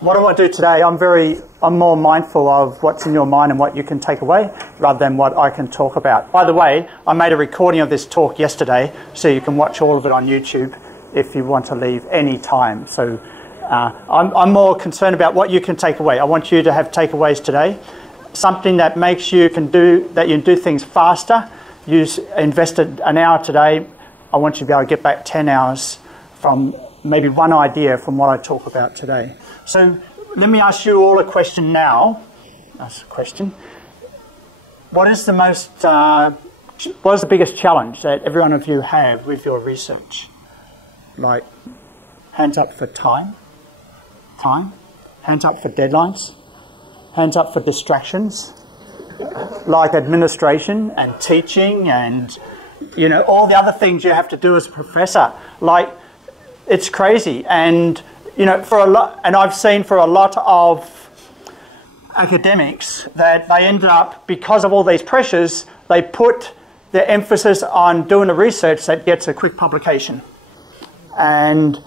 What I want to do today, I'm more mindful of what's in your mind and what you can take away rather than what I can talk about. By the way, I made a recording of this talk yesterday, so you can watch all of it on YouTube if you want to leave any time. So I'm more concerned about what you can take away. I want you to have takeaways today. Something that makes you can do things faster. You invested an hour today. I want you to be able to get back 10 hours from maybe one idea from what I talk about today. So let me ask you all a question now. Ask a question. What is the biggest challenge that every one of you have with your research? Like, hands up for time. Hands up for deadlines. Hands up for distractions. Like administration and teaching and, all the other things you have to do as a professor. Like, it's crazy. And, I've seen for a lot of academics that they ended up, because of all these pressures, they put their emphasis on doing the research that gets a quick publication. And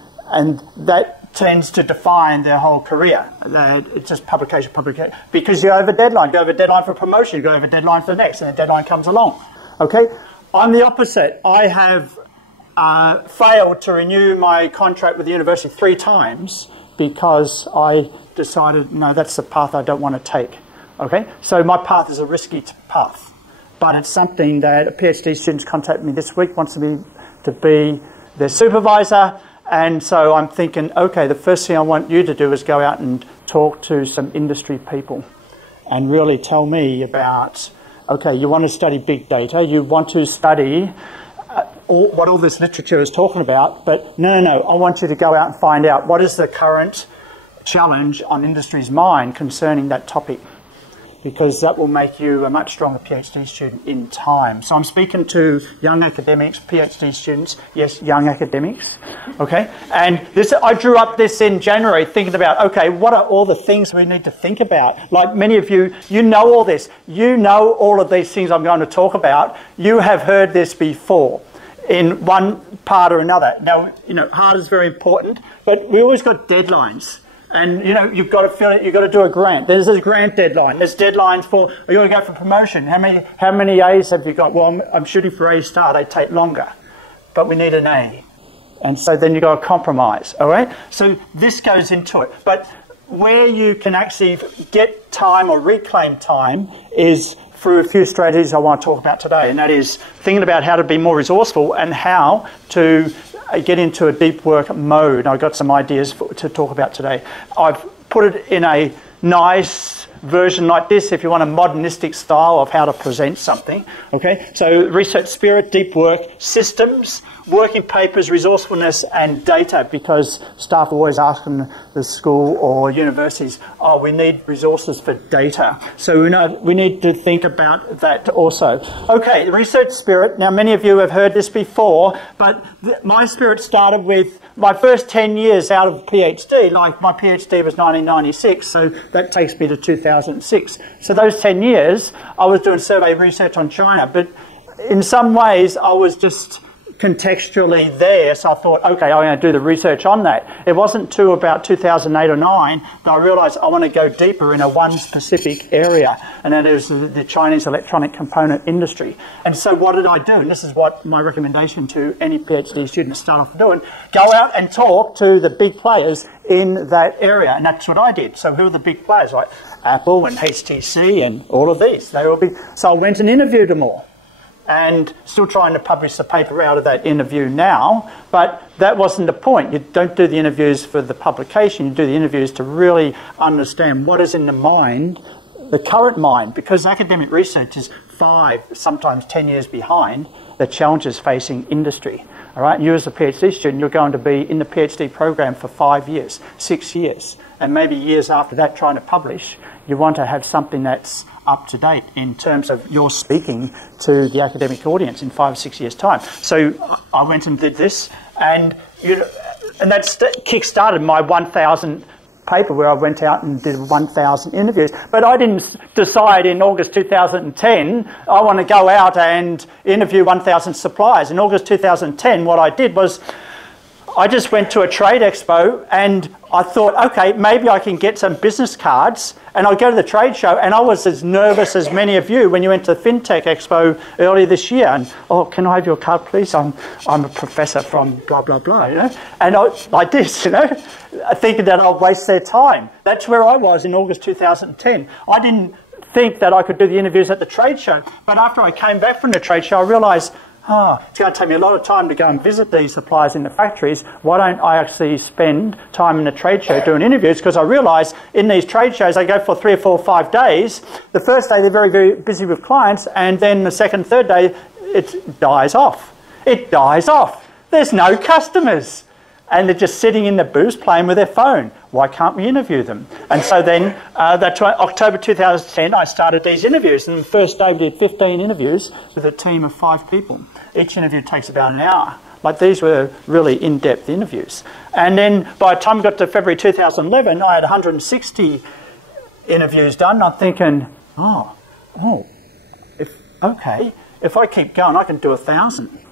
that tends to define their whole career. It's just publication. Because you have a deadline. You have a deadline for promotion. You go over a deadline for the next, and the deadline comes along. Okay? I'm the opposite. I have failed to renew my contract with the university 3 times because I decided, no, that's the path I don't want to take. Okay? So my path is a risky path. But it's something that a PhD student's contacted me this week, wants me to be their supervisor. And so I'm thinking, okay, the first thing I want you to do is go out and talk to some industry people and really tell me about, okay, you want to study big data, you want to study what all this literature is talking about, but no, I want you to go out and find out what is the current challenge on industry's mind concerning that topic, because that will make you a much stronger PhD student in time. So I'm speaking to young academics, PhD students, yes, young academics, okay? And I drew up this in January thinking about, okay, what are all the things we need to think about? Like many of you, you know all this. You know all of these things I'm going to talk about. You have heard this before in one part or another. Now, hard is very important, but we always got deadlines. And, you've got to fill it, you've got to do a grant. There's a grant deadline. There's deadlines for, you got to go for promotion. How many A's have you got? Well, I'm shooting for A star. They take longer. But we need an A. And so then you've got to compromise, all right? So this goes into it. But where you can actually get time or reclaim time is through a few strategies I want to talk about today. And that is thinking about how to be more resourceful and how to get into a deep work mode. I've got some ideas to talk about today. I've put it in a nice version like this if you want a modernistic style of how to present something. Okay, so research spirit, deep work, systems, working papers, resourcefulness and data, because staff are always asking the school or universities, oh, we need resources for data. So we need to think about that also. Okay, research spirit. Now many of you have heard this before, but my spirit started with my first 10 years out of PhD. Like my PhD was 1996, so that takes me to 2006. So those 10 years I was doing survey research on China, but in some ways I was just contextually there, so I thought, okay, I'm going to do the research on that. It wasn't until about 2008 or 9 that I realised I want to go deeper in one specific area, and that is the Chinese electronic component industry. And so what did I do? And this is what my recommendation to any PhD student to start off doing. Go out and talk to the big players in that area, and that's what I did. So who are the big players? Like Apple and HTC and all of these. They will be. So I went and interviewed them all. And still trying to publish a paper out of that interview now, but that wasn't the point. You don't do the interviews for the publication, you do the interviews to really understand what is in the mind, the current mind, because academic research is 5, sometimes 10 years behind the challenges facing industry. All right, you as a PhD student, you're going to be in the PhD program for 5 years, 6 years, and maybe years after that trying to publish. You want to have something that's up to date in terms of your speaking to the academic audience in 5 or 6 years' time. So I went and did this, and that kick-started my 1,000 paper where I went out and did 1,000 interviews. But I didn't decide in August 2010 I want to go out and interview 1,000 suppliers. In August 2010, what I did was I just went to a trade expo and I thought, okay, maybe I can get some business cards, and I'll go to the trade show, and I was as nervous as many of you when you went to the FinTech Expo earlier this year. And, oh, can I have your card, please? I'm a professor from blah, blah, blah, you know. And like this, you know, thinking that I'll waste their time. That's where I was in August 2010. I didn't think that I could do the interviews at the trade show. But after I came back from the trade show, I realised, it's going to take me a lot of time to go and visit these suppliers in the factories. Why don't I actually spend time in the trade show doing interviews? Because I realised in these trade shows, they go for 3 or 4 or 5 days. The first day, they're very, very busy with clients. And then the second, third day, it dies off. It dies off. There's no customers. And they're just sitting in the booth playing with their phone. Why can't we interview them? And so then, that's why October 2010, I started these interviews. And the first day we did 15 interviews with a team of 5 people. Each interview takes about an hour. Like, these were really in-depth interviews. And then by the time we got to February 2011, I had 160 interviews done. I'm thinking, if I keep going, I can do 1,000.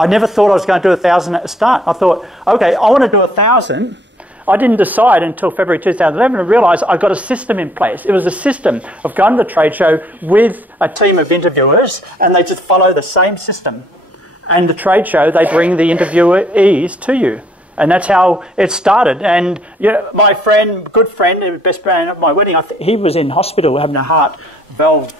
I never thought I was going to do 1,000 at the start. I thought, okay, I want to do 1,000. I didn't decide until February 2011 and realised I got a system in place. It was a system of going to the trade show with a team of interviewers, and they just follow the same system. And the trade show, they bring the interviewees to you. And that's how it started. And you know, my friend, good friend, best man at my wedding, he was in hospital having a heart valve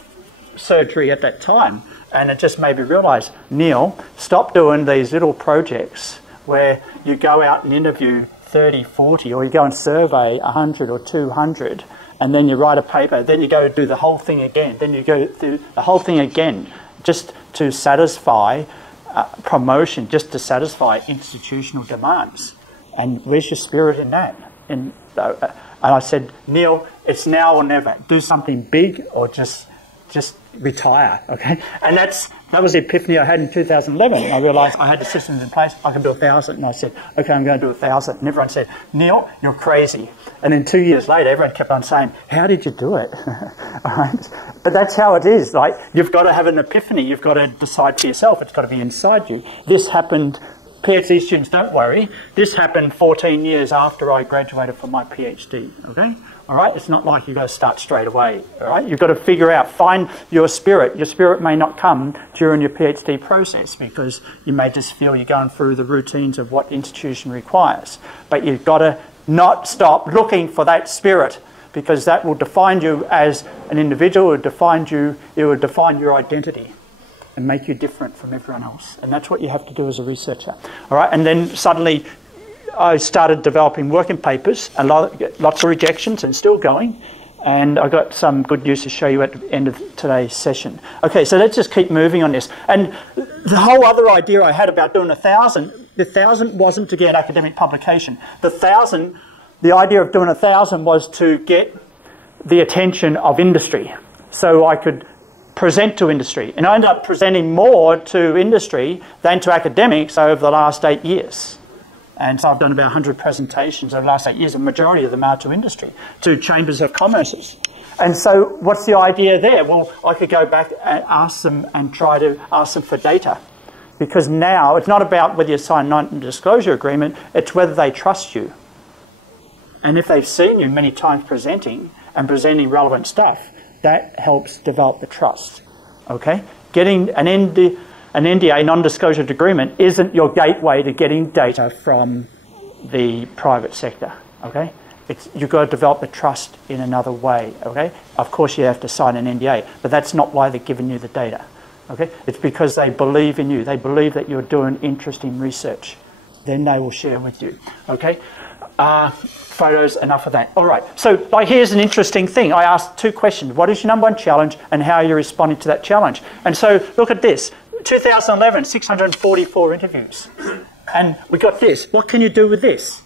surgery at that time. And it just made me realise, Neil, stop doing these little projects where you go out and interview 30, 40, or you go and survey 100 or 200, and then you write a paper, then you go do the whole thing again, then you go through the whole thing again, just to satisfy promotion, just to satisfy institutional demands. And where's your spirit in that? And I said, Neil, it's now or never. Do something big or just retire, okay? And that was the epiphany I had in 2011. I realised I had the systems in place, I could do 1,000. And I said, okay, I'm going to do 1,000. And everyone said, Neil, you're crazy. And then 2 years later, everyone kept on saying, how did you do it? All right? But that's how it is. Like, you've got to have an epiphany. You've got to decide for yourself. It's got to be inside you. This happened, PhD students, don't worry. This happened 14 years after I graduated from my PhD, okay? All right, it's not like you've got to start straight away, all right? You've got to figure out, find your spirit. Your spirit may not come during your PhD process because you may just feel you're going through the routines of what the institution requires. But you've got to not stop looking for that spirit, because that will define you as an individual, it will define your identity and make you different from everyone else. And that's what you have to do as a researcher, all right? And then suddenly I started developing working papers, and lots of rejections and still going. And I got some good news to show you at the end of today's session. Okay, so let's just keep moving on this. And the whole other idea I had about doing 1,000, the 1,000 wasn't to get academic publication. The idea of doing 1,000 was to get the attention of industry, so I could present to industry. And I ended up presenting more to industry than to academics over the last 8 years. And so I've done about 100 presentations over the last 8 years. The majority of them are to industry, to chambers of commerce. And so what's the idea there? Well, I could go back and ask them and try to ask them for data. Because now it's not about whether you sign a non-disclosure agreement, it's whether they trust you. And if they've seen you many times presenting and presenting relevant stuff, that helps develop the trust. Okay? Getting an NDA, non-disclosure agreement, isn't your gateway to getting data from the private sector, okay? You've got to develop the trust in another way, okay? Of course you have to sign an NDA, but that's not why they're giving you the data, okay? It's because they believe in you. They believe that you're doing interesting research. Then they will share with you, okay? Photos, enough of that. All right, so here's an interesting thing. I asked 2 questions. What is your #1 challenge and how are you responding to that challenge? And so look at this. 2011, 644 interviews. And we got this. What can you do with this?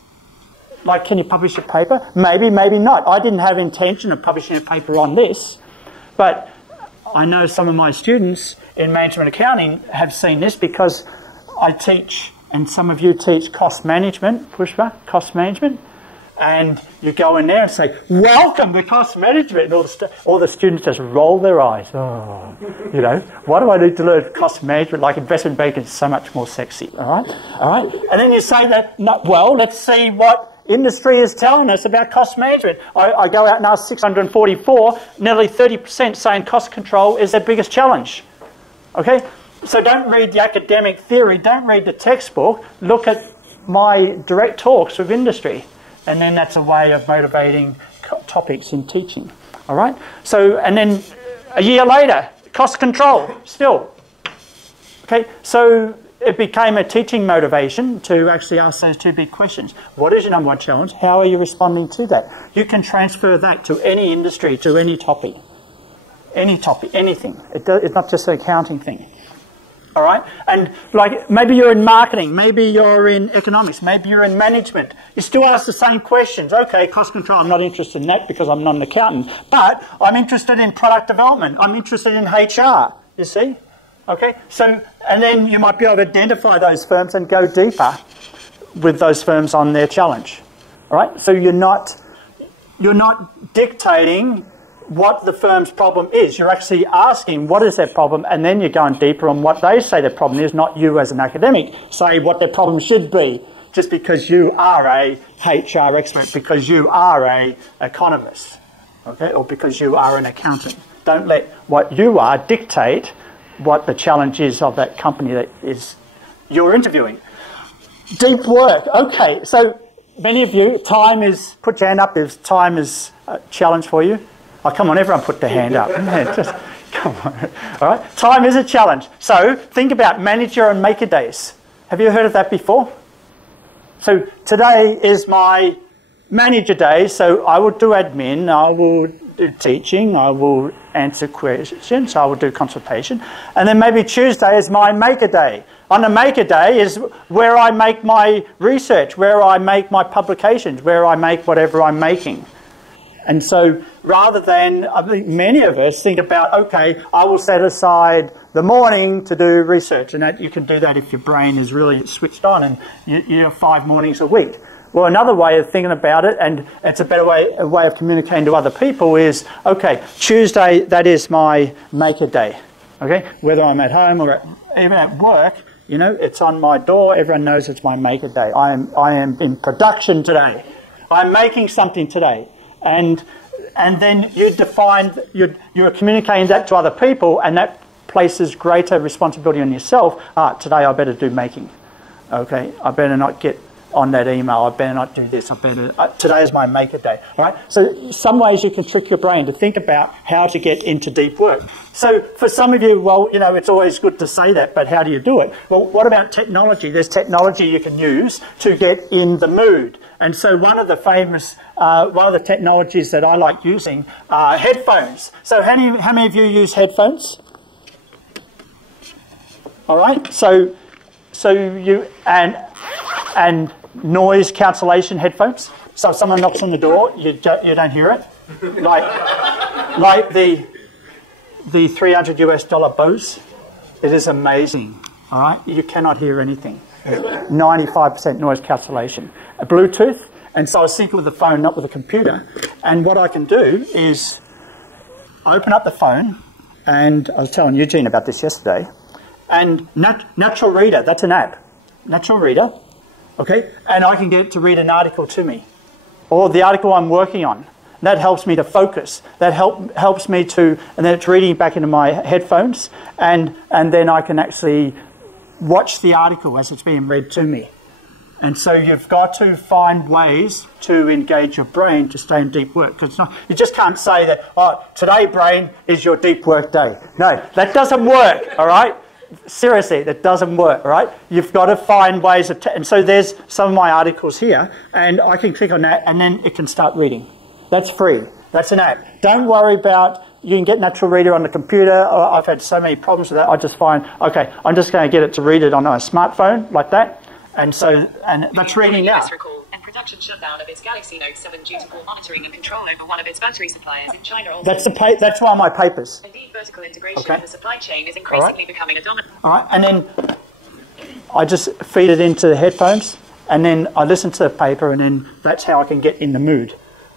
Like, can you publish a paper? Maybe, maybe not. I didn't have intention of publishing a paper on this, but I know some of my students in management accounting have seen this because I teach, and some of you teach cost management, Pushpa, cost management. and you go in there and say, welcome to cost management, and all the students just roll their eyes. Oh, you know, why do I need to learn cost management? Like investment banking is so much more sexy, all right? And then you say that, no, well, let's see what industry is telling us about cost management. I go out and ask 644, nearly 30% saying cost control is their biggest challenge. Okay? So don't read the academic theory, don't read the textbook, look at my direct talks with industry. And then that's a way of motivating topics in teaching. All right? So, and then a year later, cost control, still. Okay? So it became a teaching motivation to actually ask those two big questions. What is your number one challenge? How are you responding to that? You can transfer that to any industry, to any topic. Any topic, anything. It's not just an accounting thing. All right? And like maybe you're in marketing, maybe you're in economics, maybe you're in management. You still ask the same questions. Okay, cost control, I'm not interested in that because I'm not an accountant. But I'm interested in product development. I'm interested in HR, you see? Okay, so, and then you might be able to identify those firms and go deeper with those firms on their challenge. All right, so you're not dictating what the firm's problem is. You're actually asking what is their problem, and then you're going deeper on what they say their problem is, not you as an academic say what their problem should be just because you are a HR expert, because you are an economist, okay, or because you are an accountant. Don't let what you are dictate what the challenge is of that company that is you're interviewing. Deep work. Okay, so many of you, time is, put your hand up if time is a challenge for you. Oh, come on, everyone put their hand up. Just, come on. All right, time is a challenge. So think about manager and maker days. Have you heard of that before? So today is my manager day, so I will do admin, I will do teaching, I will answer questions, I will do consultation, and then maybe Tuesday is my maker day. On a maker day is where I make my research, where I make my publications, where I make whatever I'm making. And so rather than, I think many of us think about, okay, I will set aside the morning to do research, and that you can do that if your brain is really switched on and you have 5 mornings a week. Well, another way of thinking about it, and it's a better way of communicating to other people is, okay, Tuesday, that is my maker day, okay? Whether I'm at home or even at work, you know, it's on my door, everyone knows it's my maker day. I am in production today. I'm making something today. And then you define, you're communicating that to other people, and that places greater responsibility on yourself. Today I better do making, okay? I better not get on that email, I better not do this, today is my maker day, all right? So some ways you can trick your brain to think about how to get into deep work. So for some of you, well, you know, it's always good to say that, but how do you do it? Well, what about technology? There's technology you can use to get in the mood. And so one of the technologies that I like using are headphones. So how many of you use headphones? All right, so you, and noise cancellation headphones. So if someone knocks on the door, you don't hear it. Like the $300 Bose. It is amazing. All right, you cannot hear anything. 95% noise cancellation. Bluetooth, and so I was thinking with the phone, not with the computer. And what I can do is open up the phone, and I was telling Eugene about this yesterday. And Natural Reader, that's an app. Natural Reader. Okay, and I can get it to read an article to me, or the article I'm working on. That helps me to focus. That helps me to, and then it's reading back into my headphones, and then I can actually watch the article as it's being read to me. And so you've got to find ways to engage your brain to stay in deep work. Because you just can't say that, oh, today, brain, is your deep work day. No, that doesn't work, all right? Seriously, that doesn't work, right? You've got to find ways of... and so there's some of my articles here, and I can click on that, and then it can start reading. That's free. That's an app. Don't worry about... you can get Natural Reader on the computer. I've had so many problems with that. I just find, okay, I'm just going to get it to read it on a smartphone, like that. And so, and that's reading now. Production shutdown of its Galaxy Note 7 due to poor monitoring and control over one of its battery suppliers in China. That's one of my papers. Indeed, vertical integration of the supply chain is increasingly becoming a dominant. All right, and then I just feed it into the headphones, and then I listen to the paper, and then that's how I can get in the mood.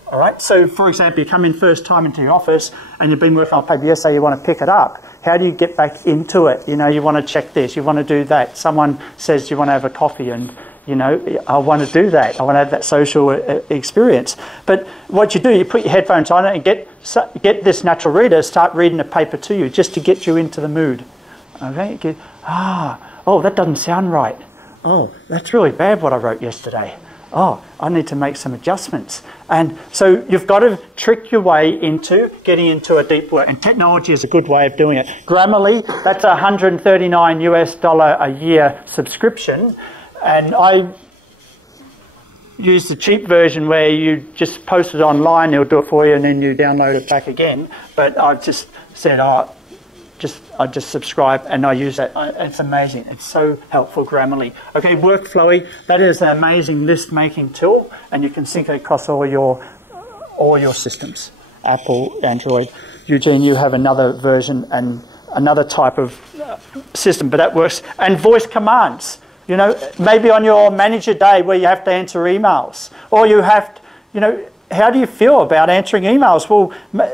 All right. So, for example, you come in first time into your office, and you've been working on paper yesterday. You want to pick it up. How do you get back into it? You know, you want to check this. You want to do that. Someone says you want to have a coffee, and you know, I want to do that. I want to have that social experience. But what you do, you put your headphones on and get this natural reader, start reading the paper to you, just to get you into the mood. Okay. Oh, that doesn't sound right. Oh, that's really bad what I wrote yesterday. Oh, I need to make some adjustments. And so you've got to trick your way into getting into a deep work. And technology is a good way of doing it. Grammarly, that's $139 a year subscription. And I use the cheap version where you just post it online, it'll do it for you, and then you download it back again. But I just said, I just subscribe and I use that. It's amazing. It's so helpful, Grammarly. Okay, Workflowy, that is an amazing list-making tool, and you can sync it across all your systems. Apple, Android. Eugene, you have another version and another type of system, but that works. And voice commands. You know, maybe on your manager day where you have to answer emails, or you have to, you know, how do you feel about answering emails? Well,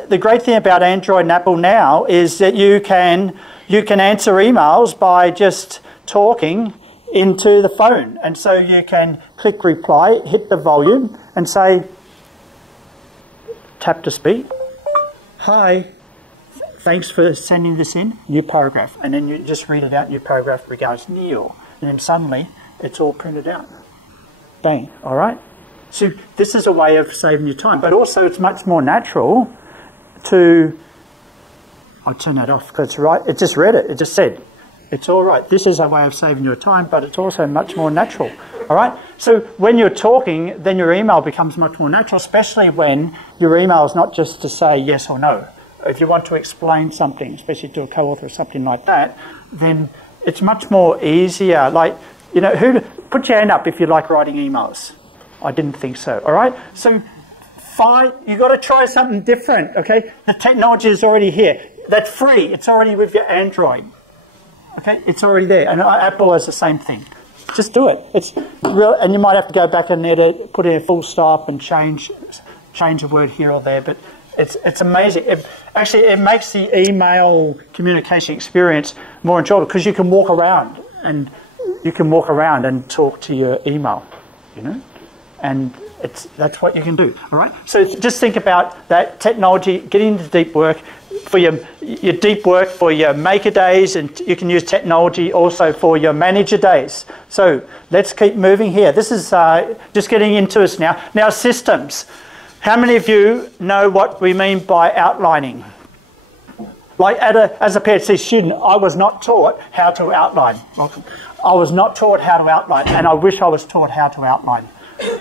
the great thing about Android and Apple now is that you can answer emails by just talking into the phone. And so you can click reply, hit the volume, and say, tap to speak. Hi, thanks for sending this in. New paragraph. And then you just read it out, new paragraph regards Neil. And then suddenly it's all printed out. Bang, all right? So this is a way of saving your time, but also it's much more natural to... I'll turn that off because it's right. It just read it. It just said, it's all right. This is a way of saving your time, but it's also much more natural. All right? So when you're talking, then your email becomes much more natural, especially when your email is not just to say yes or no. If you want to explain something, especially to a co-author or something like that, then it's much more easier. Like, you know, put your hand up if you like writing emails. I didn't think so, all right? So you've got to try something different, okay? The technology is already here. That's free. It's already with your Android, okay? It's already there. And Apple has the same thing. Just do it. It's real, and you might have to go back and edit, put in a full stop and change a word here or there, but it's amazing. It makes the email communication experience more enjoyable because you can walk around and talk to your email, you know? And that's what you can do, all right? So just think about that technology, getting into deep work for your deep work, for your maker days, and you can use technology also for your manager days. So let's keep moving here. This is just getting into us now. Now, systems. How many of you know what we mean by outlining? Like as a PhD student, I was not taught how to outline. I was not taught how to outline, and I wish I was taught how to outline.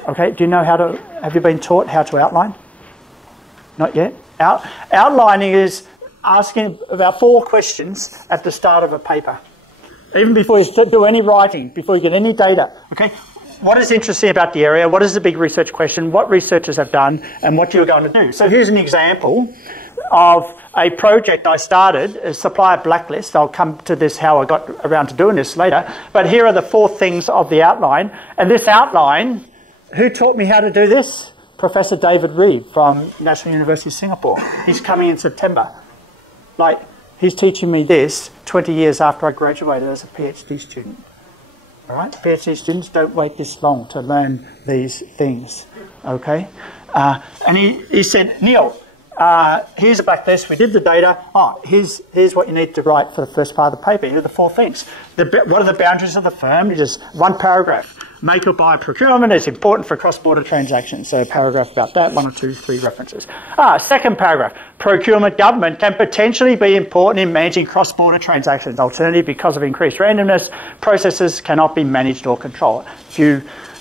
Okay, do you know have you been taught how to outline? Not yet? Outlining is asking about 4 questions at the start of a paper. Even before you do any writing, before you get any data. Okay, what is interesting about the area? What is the big research question? What researchers have done and what you're going to do? So here's an example of a project I started, a supplier blacklist. I'll come to this, how I got around to doing this later. But here are the 4 things of the outline. And this outline, who taught me how to do this? Professor David Reeve from National University of Singapore. He's coming in September. Like, he's teaching me this 20 years after I graduated as a PhD student. All right? PhD students don't wait this long to learn these things. Okay? And he said, Neil, here's a blacklist. We did the data. Here's what you need to write for the first part of the paper. Here are the 4 things. What are the boundaries of the firm? Just 1 paragraph. Make or buy procurement is important for cross-border transactions. So a paragraph about that, 1 or 2, 3 references. Second paragraph. Procurement government can potentially be important in managing cross-border transactions. Alternatively, because of increased randomness, processes cannot be managed or controlled.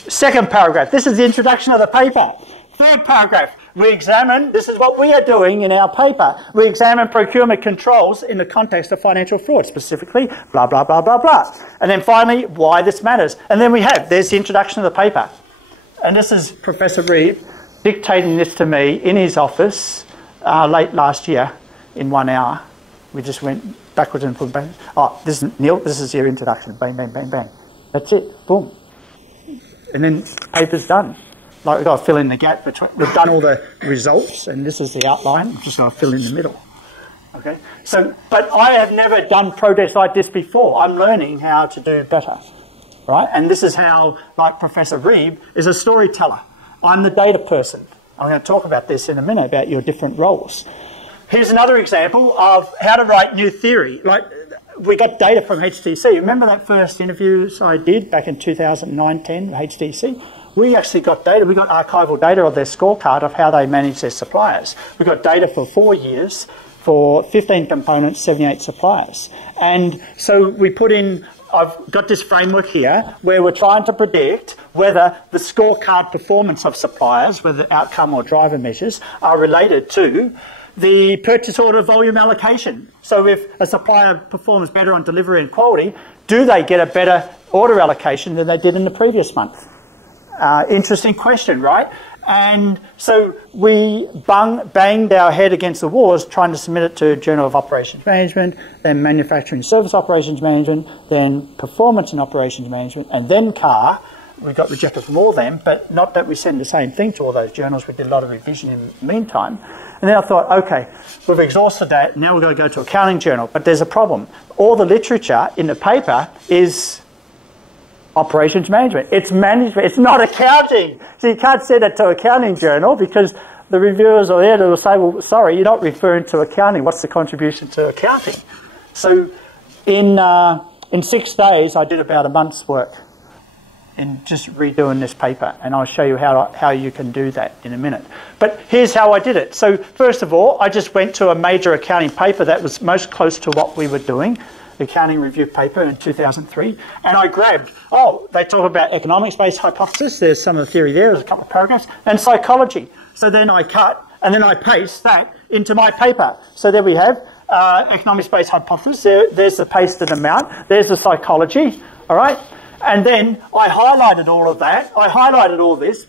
Second paragraph. This is the introduction of the paper. Third paragraph. We examine, this is what we are doing in our paper, we examine procurement controls in the context of financial fraud, specifically, blah, blah, blah, blah, blah. And then finally, why this matters. And then there's the introduction of the paper. And this is Professor Reeve dictating this to me in his office late last year in 1 hour. We just went backwards and forwards. This is Neil, this is your introduction. Bang, bang, bang, bang. That's it. Boom. and then paper's done. Like we've got to fill in the gap between, we've done all the results, and this is the outline. We've just got to fill in the middle. Okay. So, but I have never done projects like this before. I'm learning how to do better, right? And this is how, like Professor Reeb, is a storyteller. I'm the data person. I'm going to talk about this in a minute, about your different roles. Here's another example of how to write new theory. Like, we got data from HTC. Remember that first interviews I did back in 2009-10 with HTC? We actually got data. We got archival data of their scorecard of how they manage their suppliers. We got data for 4 years for 15 components, 78 suppliers. And so we put in, I've got this framework here where we're trying to predict whether the scorecard performance of suppliers, whether outcome or driver measures, are related to the purchase order volume allocation. So if a supplier performs better on delivery and quality, do they get a better order allocation than they did in the previous month? Interesting question, right? And so we banged our head against the walls trying to submit it to Journal of Operations Management, then Manufacturing Service Operations Management, then Performance and Operations Management, and then CAR. We got rejected from all of them, but not that we send the same thing to all those journals. We did a lot of revision in the meantime. And then I thought, okay, we've exhausted that. Now we've got to go to accounting journal. But there's a problem. All the literature in the paper is operations management. It's management. It's not accounting. So you can't send it to accounting journal because the reviewers are there that will say, well, sorry, you're not referring to accounting. What's the contribution to accounting? So in 6 days, I did about a month's work in just redoing this paper, and I'll show you how you can do that in a minute. But here's how I did it. So first of all, I just went to a major accounting paper that was most close to what we were doing, the accounting review paper in 2003, and I grabbed, they talk about economics-based hypothesis, there's some of the theory there, there's a couple of paragraphs, and psychology. So then I cut, and then I paste that into my paper. So there we have economics-based hypothesis, there's the pasted amount, there's the psychology, all right? And then I highlighted all of that. I highlighted all this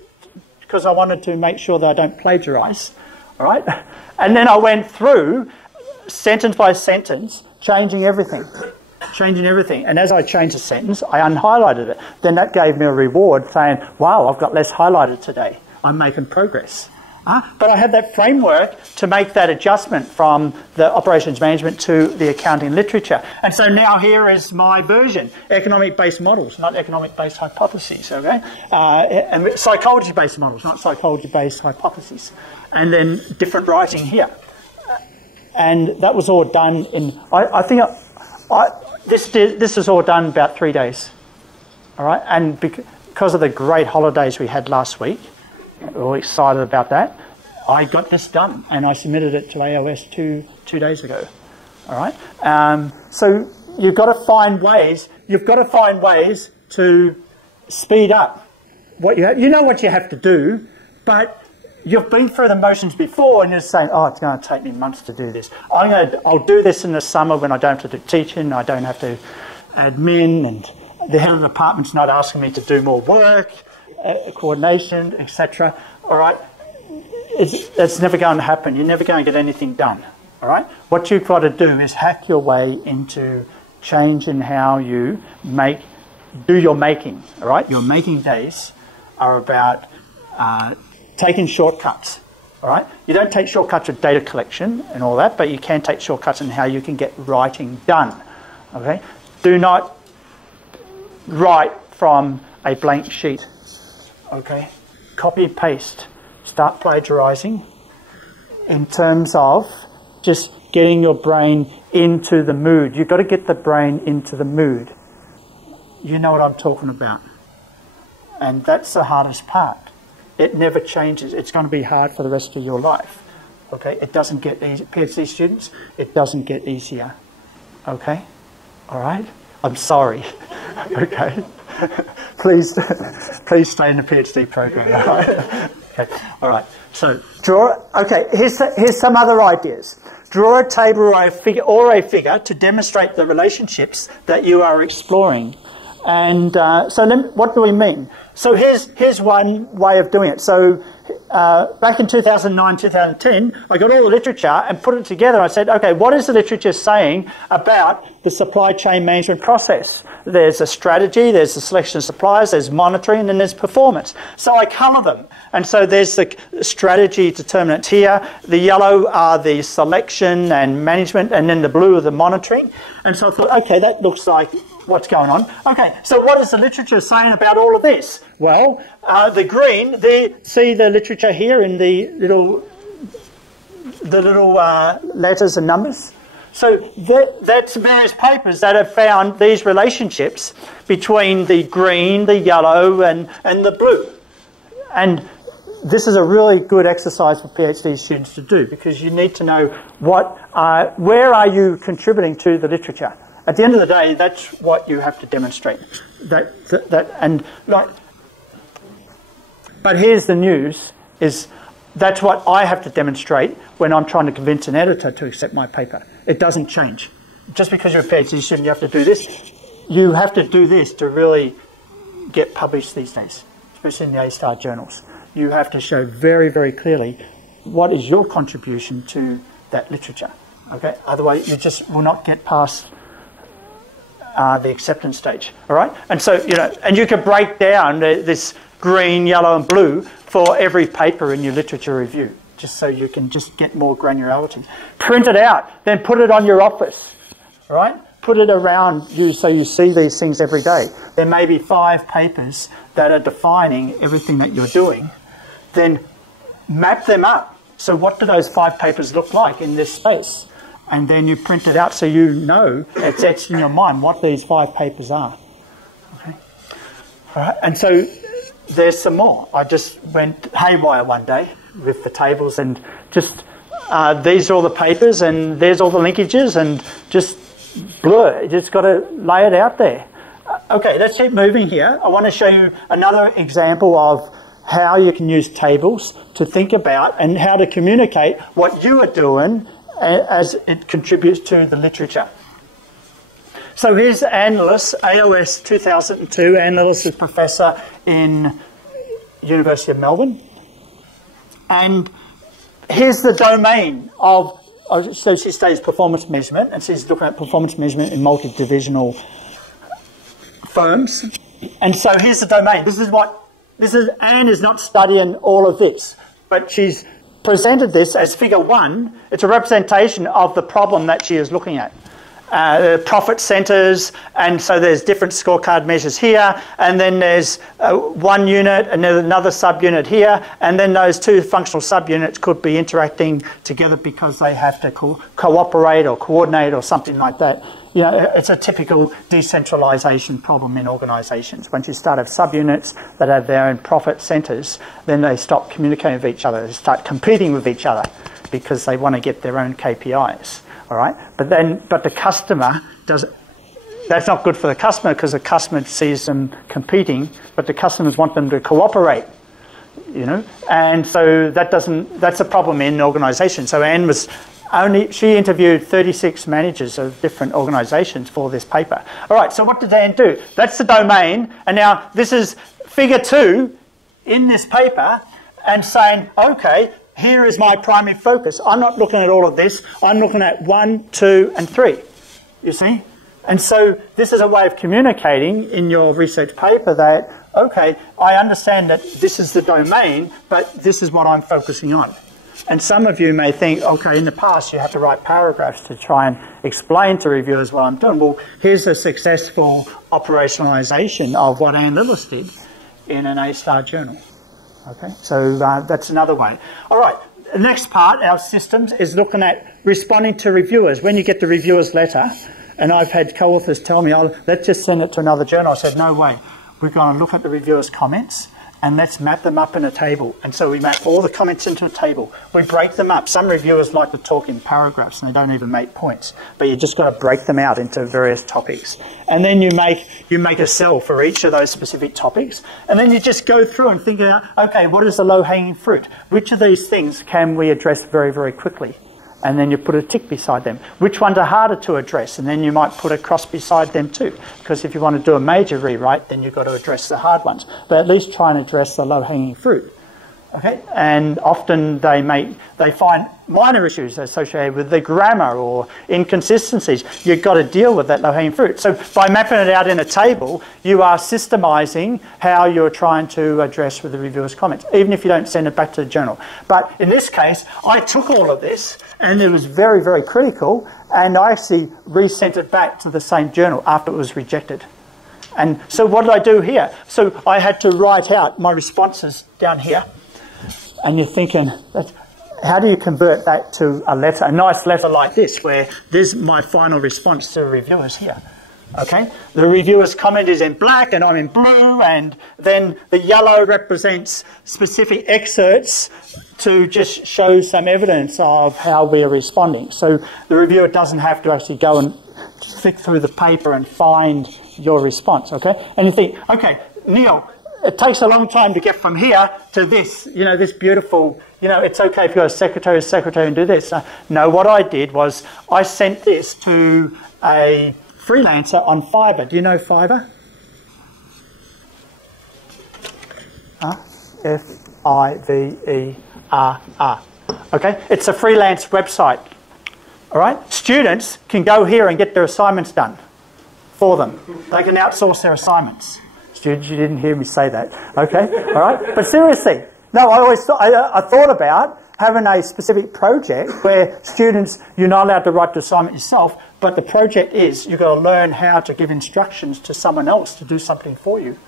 because I wanted to make sure that I don't plagiarise, all right? And then I went through sentence by sentence, changing everything. And as I changed a sentence, I unhighlighted it. Then that gave me a reward saying, wow, I've got less highlighted today. I'm making progress. But I had that framework to make that adjustment from the operations management to the accounting literature. And so now here is my version. Economic-based models, not economic-based hypotheses, okay? And psychology-based models, not psychology-based hypotheses. And then different writing here. And that was all done in, this was all done about 3 days, all right? And because of the great holidays we had last week, we're all excited about that, I got this done and I submitted it to AOS two days ago, all right? So you've got to find ways to speed up what you have. You know what you have to do, but you've been through the motions before and you're saying, it's going to take me months to do this. I'll do this in the summer when I don't have to do teaching, I don't have to admin, and the head of the department's not asking me to do more work, coordination, etc. All right? It's never going to happen. You're never going to get anything done. All right? What you've got to do is hack your way into change in how you do your making. All right? Your making days are about taking shortcuts, all right? You don't take shortcuts with data collection and all that, but you can take shortcuts in how you can get writing done, okay? Do not write from a blank sheet, okay? Copy and paste. Start plagiarising in terms of just getting your brain into the mood. You've got to get the brain into the mood. You know what I'm talking about. And that's the hardest part. It never changes. It's going to be hard for the rest of your life. Okay? It doesn't get easy. PhD students, it doesn't get easier. Okay? All right? I'm sorry. Okay? Please stay in the PhD program. All right? Okay. All right. So here's some other ideas. Draw a table or a figure to demonstrate the relationships that you are exploring. And what do we mean? So here's one way of doing it. So back in 2009, 2010, I got all the literature and put it together. I said, okay, what is the literature saying about the supply chain management process? There's a strategy, there's the selection of suppliers, there's monitoring, and then there's performance. So I colour them. And so there's the strategy determinants here. The yellow are the selection and management, and then the blue are the monitoring. And so I thought, okay, that looks like what's going on. Okay, so what is the literature saying about all of this? Well, the green, see the literature here in the little letters and numbers? So that's various papers that have found these relationships between the green, the yellow, and the blue. And this is a really good exercise for PhD students to do, because you need to know where are you contributing to the literature. At the end of the day, that's what you have to demonstrate. But here's the news, is that's what I have to demonstrate when I'm trying to convince an editor to accept my paper. It doesn't change. Just because you're a PhD student, you have to do this. You have to do this to really get published these days, especially in the A-star journals. You have to show very, very clearly what is your contribution to that literature. Okay? Otherwise, you just will not get past the acceptance stage. All right? And so, and you can break down this green, yellow, and blue for every paper in your literature review, just so you can just get more granularity. Print it out, then put it on your office. All right? Put it around you so you see these things every day. There may be 5 papers that are defining everything that you're doing. Then map them up. So what do those 5 papers look like in this space? And then you print it out so you know, it's etched in your mind what these 5 papers are. Okay? All right? And so there's some more. I just went haywire one day with the tables and just, these are all the papers and there's all the linkages and just blur. You just got to lay it out there. Okay, let's keep moving here. I want to show you another example of how you can use tables to think about and how to communicate what you are doing as it contributes to the literature. So here's Anne Lillis, AOS 2002. Anne Lillis is professor in University of Melbourne. And here's the domain of, so she studies performance measurement, and she's looking at performance measurement in multi-divisional firms. And so here's the domain. Anne is not studying all of this, but she's presented this as figure 1. It's a representation of the problem that she is looking at. Profit centres, and so there's different scorecard measures here, and then there's one unit and then another subunit here, and then those 2 functional subunits could be interacting together because they have to cooperate or coordinate or something like that. It's a typical decentralisation problem in organisations. Once you start have subunits that have their own profit centres, then they stop communicating with each other. They start competing with each other because they want to get their own KPIs. All right, but the customer that's not good for the customer, because the customer sees them competing, but the customers want them to cooperate, and so that's a problem in organisations. So Anne she interviewed 36 managers of different organisations for this paper. All right, so what did Anne do? That's the domain, and now this is figure 2 in this paper, and saying, okay, here is my primary focus. I'm not looking at all of this. I'm looking at 1, 2, and 3. You see? And so this is a way of communicating in your research paper that, okay, I understand that this is the domain, but this is what I'm focusing on. And some of you may think, okay, in the past you have to write paragraphs to try and explain to reviewers what I'm doing. Well, here's a successful operationalisation of what Anne Lillis did in an A-star journal. Okay, so that's another way. All right, the next part, our systems, is looking at responding to reviewers. When you get the reviewer's letter, and I've had co-authors tell me, let's just send it to another journal. I said, no way. We're going to look at the reviewer's comments and let's map them up in a table. And so we map all the comments into a table. We break them up. Some reviewers like to talk in paragraphs and they don't even make points, but you just got to break them out into various topics. And then you make a cell for each of those specific topics. And then you just go through and think about, okay, what is the low-hanging fruit? Which of these things can we address very, very quickly? and then you put a tick beside them. Which ones are harder to address? And then you might put a cross beside them too. Because if you want to do a major rewrite, then you've got to address the hard ones. But at least try and address the low-hanging fruit. Okay? And often they find minor issues associated with the grammar or inconsistencies. You've got to deal with that low-hanging fruit. So by mapping it out in a table, you are systemizing how you're trying to address with the reviewer's comments, even if you don't send it back to the journal. But in this case, I took all of this, and it was very, very critical, and I actually resent it back to the same journal after it was rejected. And so what did I do here? So I had to write out my responses down here. And you're thinking, how do you convert that to a letter, a nice letter like this, where there's my final response to the reviewers here. Okay? The reviewer's comment is in black and I'm in blue, and then the yellow represents specific excerpts to just show some evidence of how we're responding. So the reviewer doesn't have to actually go and flick through the paper and find your response. Okay? And you think, okay, Neil, it takes a long time to get from here to this, this beautiful, it's okay if you're a secretary and do this. No, what I did was I sent this to a freelancer on Fiverr. Do you know Fiverr? F-I-V-E-R-R. Okay? It's a freelance website. All right? Students can go here and get their assignments done for them. They can outsource their assignments. Students, you didn't hear me say that. Okay? All right? But seriously, no, I thought about having a specific project where students, you're not allowed to write the assignment yourself, but the project is you've got to learn how to give instructions to someone else to do something for you.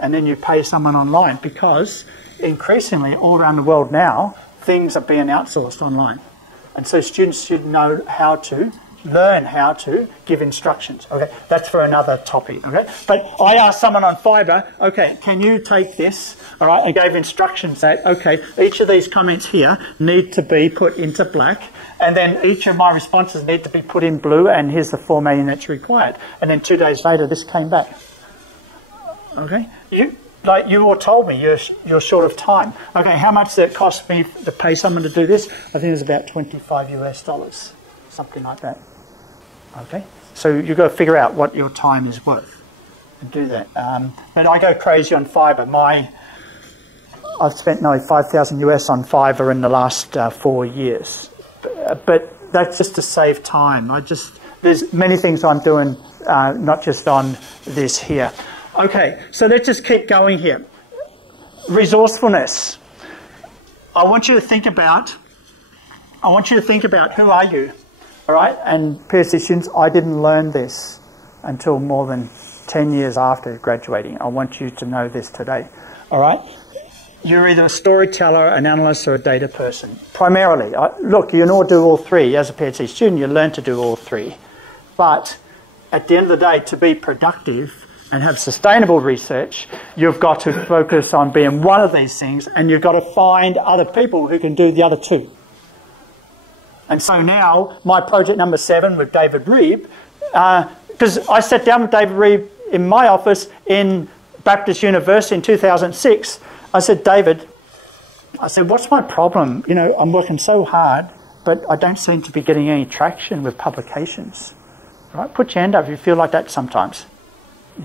And then you pay someone online, because increasingly all around the world now, things are being outsourced online. And so students should know how to learn how to give instructions. Okay, that's for another topic. Okay, but I asked someone on Fiverr, okay, can you take this, all right, and gave instructions that, okay, each of these comments here need to be put into black, and then each of my responses need to be put in blue, and here's the formatting that's required. And then 2 days later, this came back. Okay, you all told me you're short of time. Okay, how much did it cost me to pay someone to do this? I think it was about $25 US, something like that. Okay, so you've got to figure out what your time is worth and do that. But I go crazy on Fiverr. I've spent nearly 5,000 US on Fiverr in the last 4 years. But that's just to save time. There's many things I'm doing, not just on this here. Okay, so let's just keep going here. Resourcefulness. I want you to think about who are you? All right, and PhD students, I didn't learn this until more than 10 years after graduating. I want you to know this today. All right, you're either a storyteller, an analyst, or a data person. Primarily, look, you know, do all three. As a PhD student, you learn to do all three. But at the end of the day, to be productive and have sustainable research, you've got to focus on being one of these things, and you've got to find other people who can do the other two. And so now, my project number 7 with David Reeb, because I sat down with David Reeb in my office in Baptist University in 2006, I said, David, what's my problem? You know, I'm working so hard, but I don't seem to be getting any traction with publications. All right, put your hand up if you feel like that sometimes.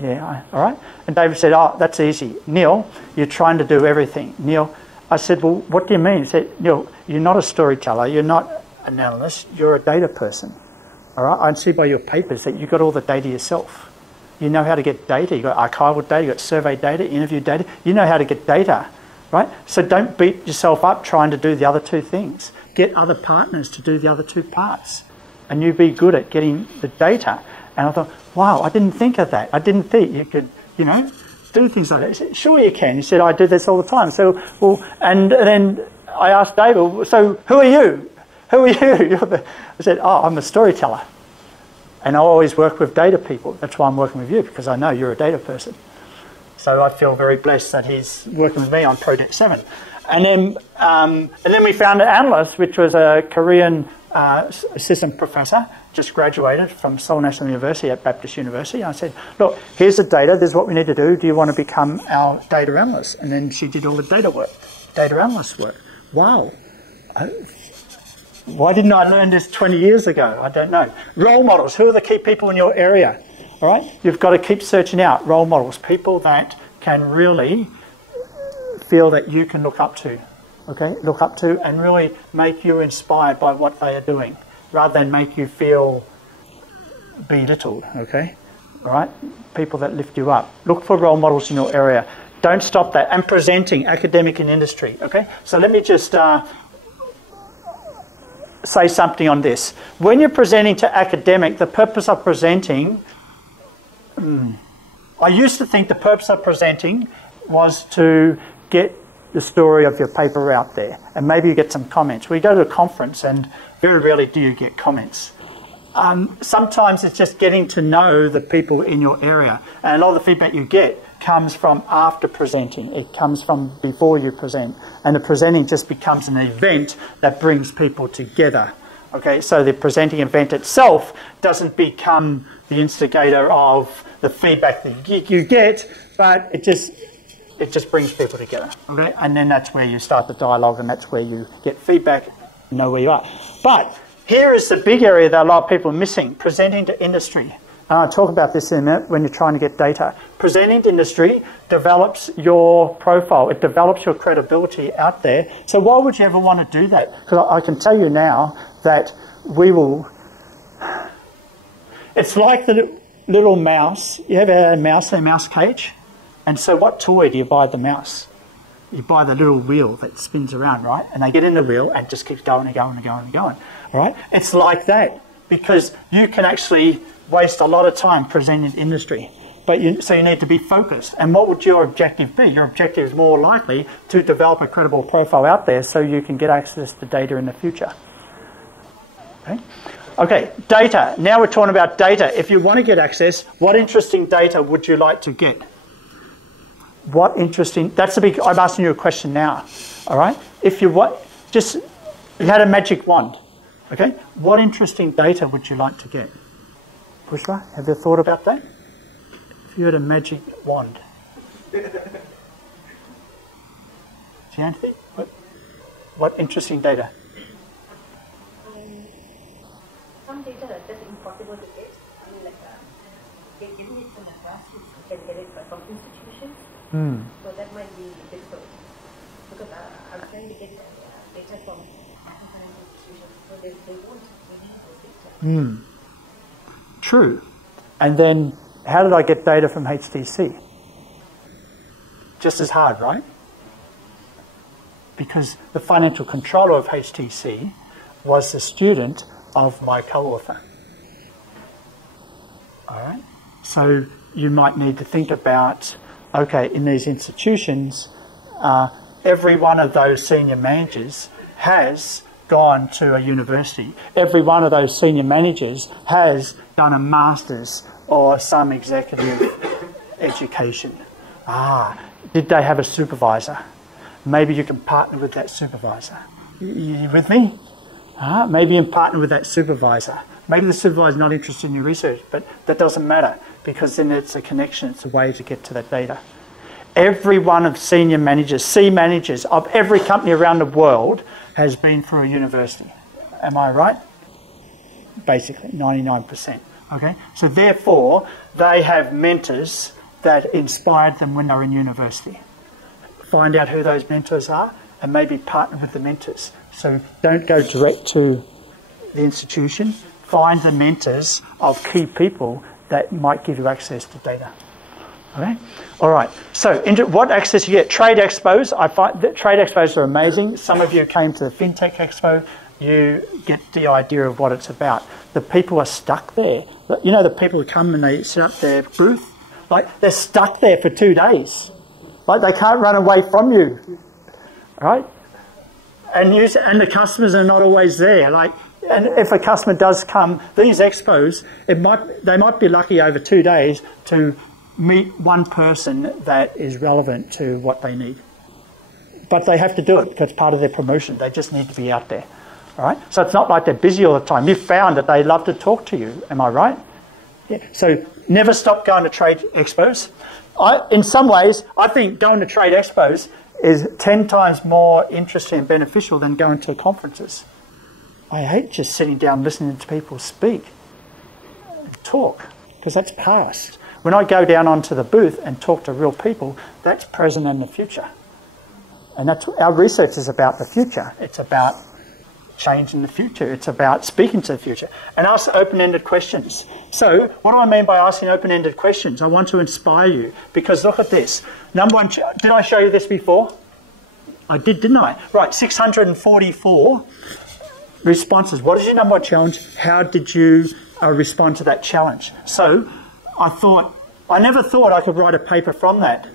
Yeah, all right. And David said, oh, that's easy. Neil, you're trying to do everything. Neil, I said, well, what do you mean? He said, Neil, you're not a storyteller, you're not an analyst, you're a data person. All right, I see by your papers that you've got all the data yourself. You know how to get data. You've got archival data, you've got survey data, interview data. You know how to get data, right? So don't beat yourself up trying to do the other two things. Get other partners to do the other two parts. And you be good at getting the data. And I thought, wow, I didn't think of that. I didn't think you could, you know, do things like that. He said, sure you can. He said, I do this all the time. So, well, and then I asked David, so who are you? Who are you? I said, oh, I'm a storyteller. And I always work with data people. That's why I'm working with you, because I know you're a data person. So I feel very blessed that he's working with me on Project 7. And then we found an analyst, which was a Korean assistant professor, just graduated from Seoul National University at Baptist University. I said, look, here's the data, this is what we need to do. Do you want to become our data analyst? And then she did all the data analyst work. Wow. Why didn't I learn this 20 years ago? I don't know. Role models. Who are the key people in your area? All right? You've got to keep searching out role models, people that can really feel that you can look up to, okay? Look up to and really make you inspired by what they are doing rather than make you feel belittled, okay? All right? People that lift you up. Look for role models in your area. Don't stop that. And presenting, academic and industry, okay? So let me just say something on this. When you're presenting to academic, the purpose of presenting, I used to think the purpose of presenting was to get the story of your paper out there, and maybe you get some comments. We go to a conference and very rarely do you get comments. Sometimes it's just getting to know the people in your area, and a lot of the feedback you get comes from after presenting. It comes from before you present, and the presenting just becomes an event that brings people together. Okay, so the presenting event itself doesn't become the instigator of the feedback that you get, but it just brings people together. Okay, and then that's where you start the dialogue, and that's where you get feedback, know where you are. But here is the big area that a lot of people are missing: presenting to industry. I'll talk about this in a minute when you're trying to get data. Presenting to industry develops your profile. It develops your credibility out there. So why would you ever want to do that? Because I can tell you now that we will... It's like the little mouse. You ever had a mouse in a mouse cage? And so what toy do you buy the mouse? You buy the little wheel that spins around, right? And they get in the wheel and just keeps going and going and going and going. All right? It's like that, because you can actually waste a lot of time presenting industry. So you need to be focused. And what would your objective be? Your objective is more likely to develop a credible profile out there so you can get access to data in the future. Okay, data. Now we're talking about data. If you want to get access, what interesting data would you like to get? What interesting... That's the big... I'm asking you a question now. All right? If you want... You had a magic wand. Okay? What interesting data would you like to get? Bushra, have you thought about that? If you had a magic wand. Anthony, what interesting data? Some data are just impossible to get. I mean, like, they're giving it from the grassroots. You can get it from institutions. So that might be difficult. Because I'm trying to get data from institutions. So they won't release the data. True. And then, how did I get data from HTC? Just as hard, right? Because the financial controller of HTC was the student of my co-author. All right? So you might need to think about, okay, in these institutions, every one of those senior managers has gone to a university. Every one of those senior managers has done a master's or some executive education. Did they have a supervisor? Maybe you can partner with that supervisor. You with me? Maybe you can partner with that supervisor. Maybe the supervisor's not interested in your research, but that doesn't matter, because then it's a connection, it's a way to get to that data. Every one of senior managers, C managers of every company around the world has been through a university. Am I right? Basically, 99%. Okay? So therefore, they have mentors that inspired them when they were in university. Find out who those mentors are and maybe partner with the mentors. So don't go direct to the institution. Find the mentors of key people that might give you access to data. Okay? All right. So what access you get? Trade expos. I find that trade expos are amazing. Some of you came to the FinTech Expo. You get the idea of what it's about. The people are stuck there. You know, the people who come and they set up their booth, like they're stuck there for 2 days. Like they can't run away from you. Right? And the customers are not always there. And if a customer does come, these expos, they might be lucky over 2 days to meet one person that is relevant to what they need. But they have to do it because it's part of their promotion. They just need to be out there. All right? So it's not like they're busy all the time. You've found that they love to talk to you. Am I right? Yeah. So never stop going to trade expos. In some ways, I think going to trade expos is 10 times more interesting and beneficial than going to conferences. I hate just sitting down listening to people speak, talk, because that's past. When I go down onto the booth and talk to real people, that's present and the future. And that's our research is about the future. It's about changing the future. It's about speaking to the future. And ask open-ended questions. So, what do I mean by asking open-ended questions? I want to inspire you. Because look at this. Number one, did I show you this before? I did, didn't I? Right, 644 responses. What is your number one challenge? How did you respond to that challenge? So, I never thought I could write a paper from that.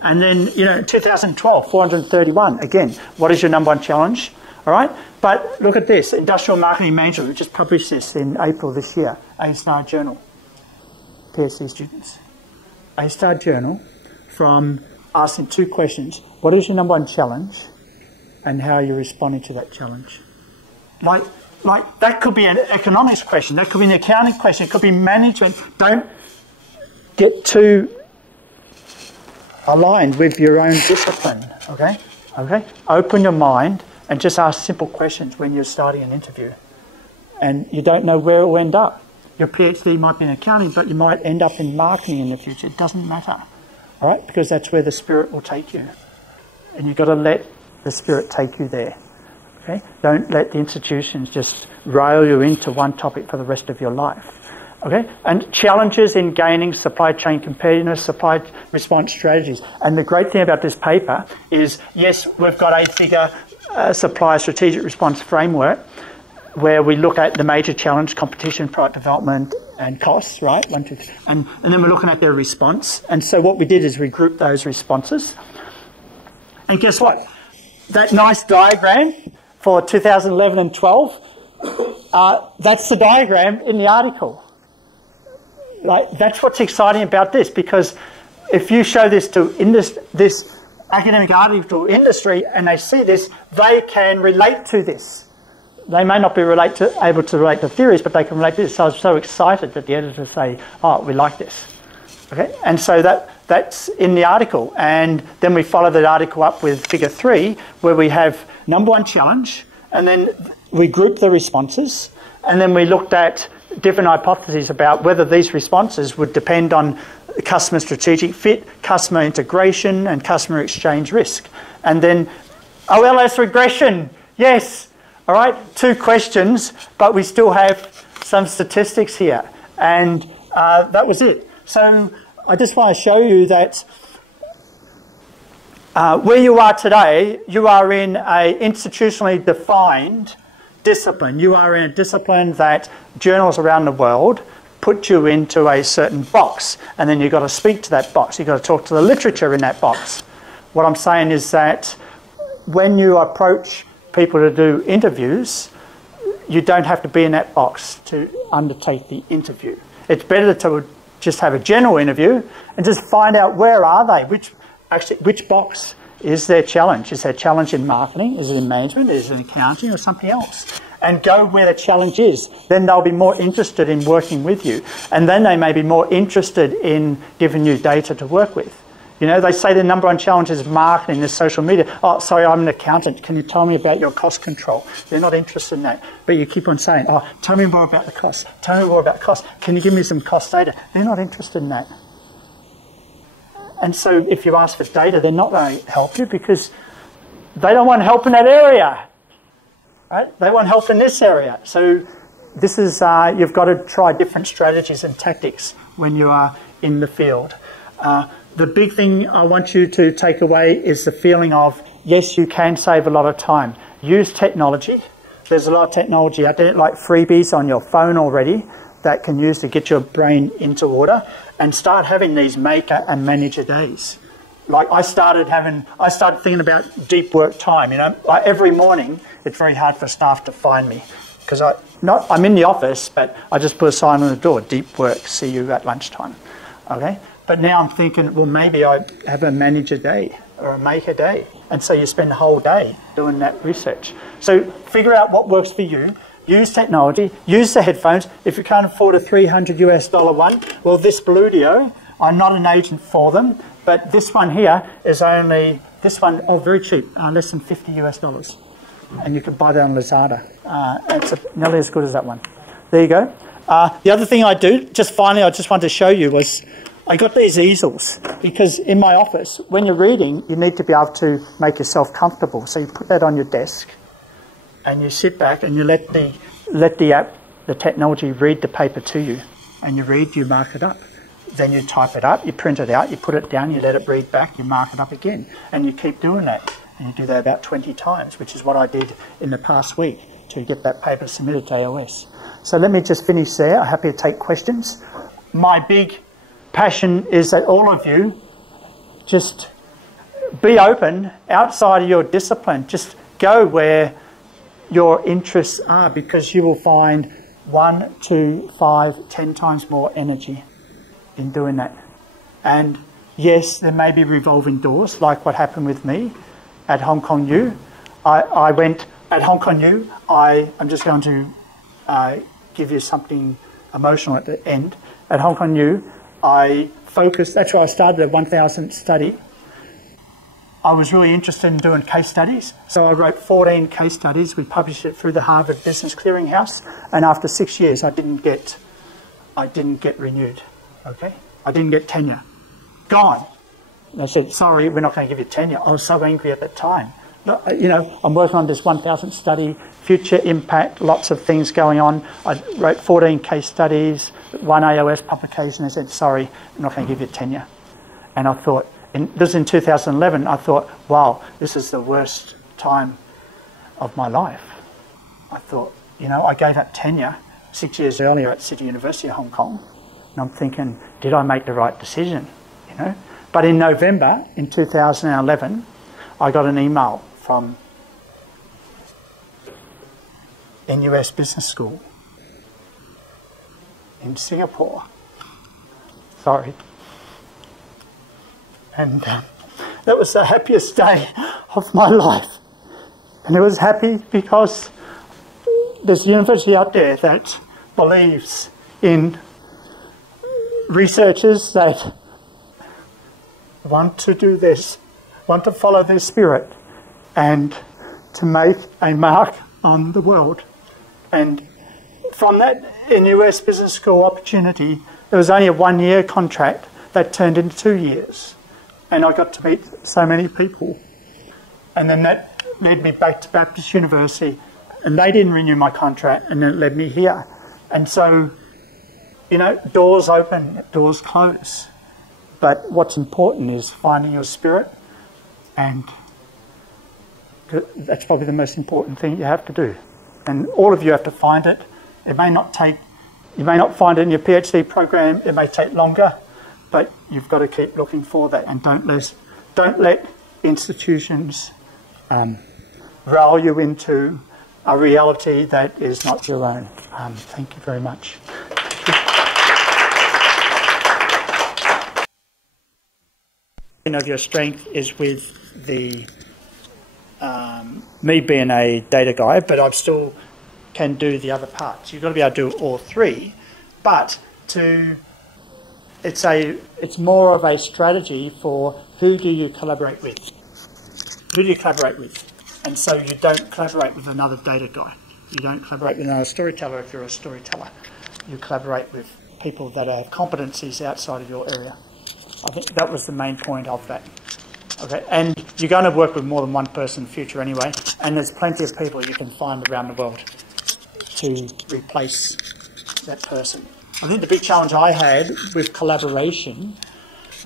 And then, you know, 2012, 431. Again, what is your number one challenge? All right? But look at this. Industrial Marketing Management, we just published this in April this year. A-Star Journal. PhD students. A-Star Journal from asking 2 questions. What is your number one challenge? And how are you responding to that challenge? Like that could be an economics question. That could be an accounting question. It could be management. Don't get too aligned with your own discipline, okay? Okay? Open your mind and just ask simple questions when you're starting an interview. And you don't know where it will end up. Your PhD might be in accounting, but you might end up in marketing in the future. It doesn't matter, all right? Because that's where the Spirit will take you. And you've got to let the Spirit take you there, okay? Don't let the institutions just rail you into one topic for the rest of your life. Okay, and challenges in gaining supply chain competitiveness, supply response strategies. And the great thing about this paper is, yes, we've got a figure supplier strategic response framework where we look at the major challenge, competition, product development, and costs, right? 1, 2, 3. And then we're looking at their response. And so what we did is we grouped those responses. And guess what? That nice diagram for 2011 and 12, that's the diagram in the article. Like, that's what's exciting about this, because if you show this to this academic article industry and they see this, they can relate to this. They may not be able to relate to theories, but they can relate to this. So I was so excited that the editors say, oh, we like this. Okay, and so that's in the article. And then we follow that article up with figure 3, where we have number one challenge, and then we group the responses, and then we looked at different hypotheses about whether these responses would depend on customer strategic fit, customer integration, and customer exchange risk. And then OLS regression, yes. All right, 2 questions, but we still have some statistics here. And that was it. So I just want to show you that where you are today, you are in a institutionally defined discipline. You are in a discipline that journals around the world put you into a certain box, and then you've got to speak to that box. You've got to talk to the literature in that box. What I'm saying is that when you approach people to do interviews, you don't have to be in that box to undertake the interview. It's better to just have a general interview and just find out where are they, which box is their challenge. Is their challenge in marketing? Is it in management? Is it in accounting or something else? And go where the challenge is. Then they'll be more interested in working with you. And then they may be more interested in giving you data to work with. You know, they say the number one challenge is marketing, is social media. Oh, sorry, I'm an accountant. Can you tell me about your cost control? They're not interested in that. But you keep on saying, oh, tell me more about the cost. Tell me more about cost. Can you give me some cost data? They're not interested in that. And so if you ask for data, they're not going to help you because they don't want help in that area. Right? They want help in this area. So this is, you've got to try different strategies and tactics when you are in the field. The big thing I want you to take away is the feeling of, yes, you can save a lot of time. Use technology. There's a lot of technology out there, like freebies on your phone already that can use to get your brain into order, and start having these maker and manager days. Like I started thinking about deep work time. You know, like every morning it's very hard for staff to find me because I'm in the office, but I just put a sign on the door: deep work. See you at lunchtime. Okay. But now I'm thinking, well, maybe I have a manager day or a maker day, and so you spend the whole day doing that research. So figure out what works for you. Use technology, use the headphones. If you can't afford a $300 one, well, this Bluedio, I'm not an agent for them, but this one here is only, very cheap, less than $50. and you can buy that on Lazada. It's nearly as good as that one. There you go. The other thing I do, just finally, I just wanted to show you was I got these easels because in my office, when you're reading, you need to be able to make yourself comfortable. So you put that on your desk and you sit back and you let the app, the technology, read the paper to you. And you read, you mark it up. Then you type it up, you print it out, you put it down, you let it read back, you mark it up again. And you keep doing that. And you do that about 20 times, which is what I did in the past week to get that paper submitted to AOS. So let me just finish there. I'm happy to take questions. My big passion is that all of you just be open outside of your discipline. Just go where your interests are, because you will find 1, 2, 5, 10 times more energy in doing that. And yes, there may be revolving doors, like what happened with me at Hong Kong U. I went at Hong Kong U. I'm just going to give you something emotional at the end. At Hong Kong U, I focused. That's why I started a 1,000 study. I was really interested in doing case studies, so I wrote 14 case studies. We published it through the Harvard Business Clearinghouse, and after 6 years, I didn't get renewed. Okay, I didn't get tenure. Gone. And I said, sorry, we're not going to give you tenure. I was so angry at that time. You know, I'm working on this 1,000 study, future impact, lots of things going on. I wrote 14 case studies, 1 AOS publication. I said, sorry, I'm not going to give you tenure. And I thought, this was in 2011, I thought, wow, this is the worst time of my life. I thought, you know, I gave up tenure 6 years earlier at City University of Hong Kong. And I'm thinking, did I make the right decision? You know. But in November, in 2011, I got an email from NUS Business School in Singapore. Sorry. And that was the happiest day of my life. And it was happy because there's a university out there that believes in researchers that want to do this, want to follow their spirit and to make a mark on the world. And from that NUS Business School opportunity, there was only a 1-year contract that turned into 2 years. And I got to meet so many people. And then that led me back to Baptist University. And they didn't renew my contract, and then it led me here. And so, you know, doors open, doors close. But what's important is finding your spirit, and that's probably the most important thing you have to do. And all of you have to find it. It may not take, you may not find it in your PhD program, it may take longer, but you've got to keep looking for that, and don't let institutions roll you into a reality that is not your own. Thank you very much. Of your strength is with the me being a data guy, but I still can do the other parts. You've got to be able to do all three, but it's more of a strategy for who do you collaborate with. Who do you collaborate with? And so you don't collaborate with another data guy. You don't collaborate with another storyteller if you're a storyteller. You collaborate with people that have competencies outside of your area. I think that was the main point of that. Okay, and you're going to work with more than one person in the future anyway, and there's plenty of people you can find around the world to replace that person. I think the big challenge I had with collaboration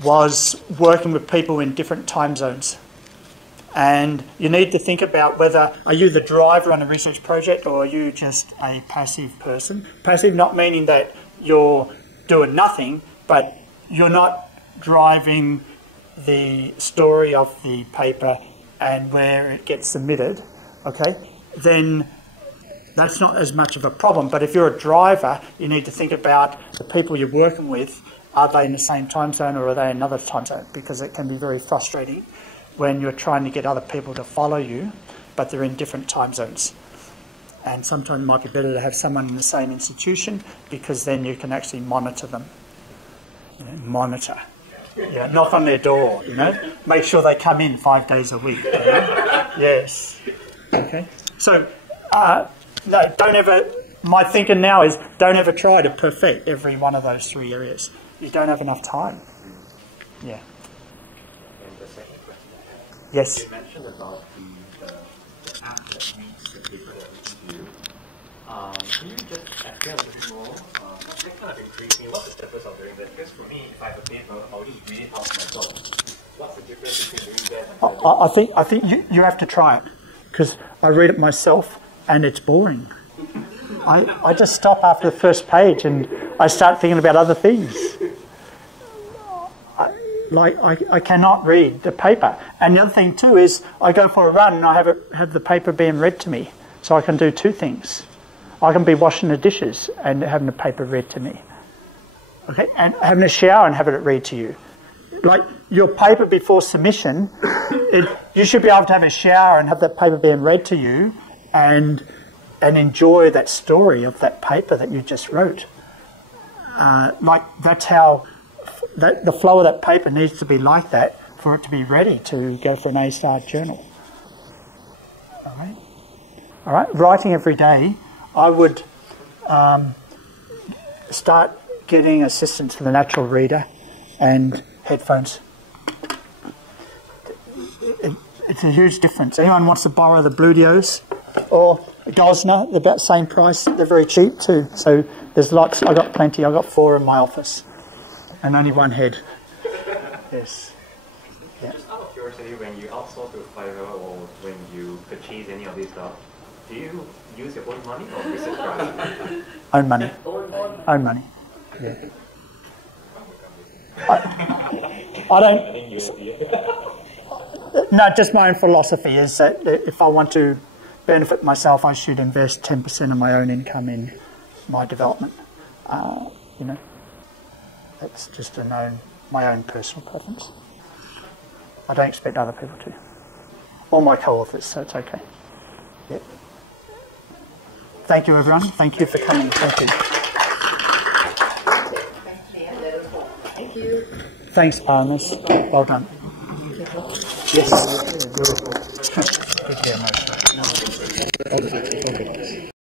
was working with people in different time zones. And you need to think about whether, are you the driver on a research project or are you just a passive person? Passive not meaning that you're doing nothing, but you're not driving the story of the paper and where it gets submitted, okay, then that's not as much of a problem. But if you're a driver, you need to think about the people you're working with. Are they in the same time zone or are they in another time zone? Because it can be very frustrating when you're trying to get other people to follow you, but they're in different time zones. And sometimes it might be better to have someone in the same institution because then you can actually monitor them. You know, monitor. Yeah, knock on their door, you know. Make sure they come in 5 days a week. You know? Yes. Okay. So, no, don't ever, my thinking now is don't ever try to perfect every one of those 3 areas. You don't have enough time. Yeah. And the second question. Yes. You mentioned about the app that reads the paper that we do. Can you just explain a little bit more? That kind of intrigues me. What's the purpose of doing that? Because for me, if I have a paper, I'll just read it out myself. What's the difference between doing that? I think you have to try it, because I read it myself and it's boring. I just stop after the first page and I start thinking about other things. I cannot read the paper. And the other thing too is I go for a run and I have the paper being read to me. So I can do 2 things. I can be washing the dishes and having the paper read to me. Okay, and having a shower and having it read to you. Like your paper before submission, you should be able to have a shower and have that paper being read to you and enjoy that story of that paper that you just wrote. Like that's how the flow of that paper needs to be like that for it to be ready to go for an A-star journal. All right. Writing every day, I would start getting assistance to the natural reader and headphones. It's a huge difference. Anyone wants to borrow the Bluedios or Gosner? They're about the same price. They're very cheap too. So there's lots. I got plenty. I got 4 in my office, and only 1 head. Yes. Yeah. Just out of curiosity, when you outsource to Fiverr or when you purchase any of these stuff, do you use your own money or research price? Own money. Own money. Yeah. I don't. No, just my own philosophy is that if I want to benefit myself, I should invest 10% of my own income in my development. You know, that's just my own personal preference. I don't expect other people to. Or my co-authors, so it's okay. Yeah. Thank you, everyone. Thank you for coming. Thank you. Thank you. Thanks, Armis. Well done. Yes.